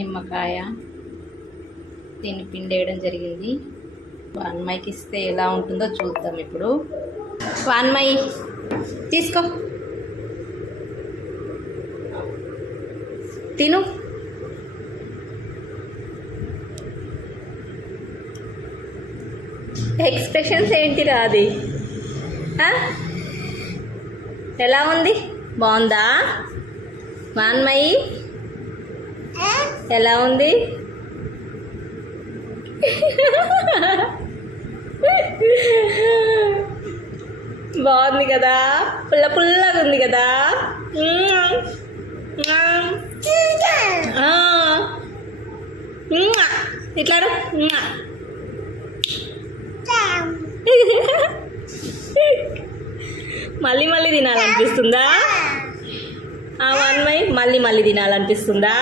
నిమ్మకాయ దీన్ని పిండేయడం జరిగింది. వాన్మైకి ఇస్తే ఎలా ఉంటుందో చూద్దాం ఇప్పుడు. వాన్మయి తీసుకో, తిను. ఎక్స్ప్రెషన్స్ ఏంటిరా అది? ఎలా ఉంది? బాగుందా వాన్మయి? ఎలా ఉంది? బాగుంది కదా, పుల్ల పుల్లగా ఉంది కదా. ఇట్లా మళ్ళీ మళ్ళీ తినాలనిపిస్తుందా? వాన్మయి మళ్ళీ మళ్ళీ తినాలనిపిస్తుందా?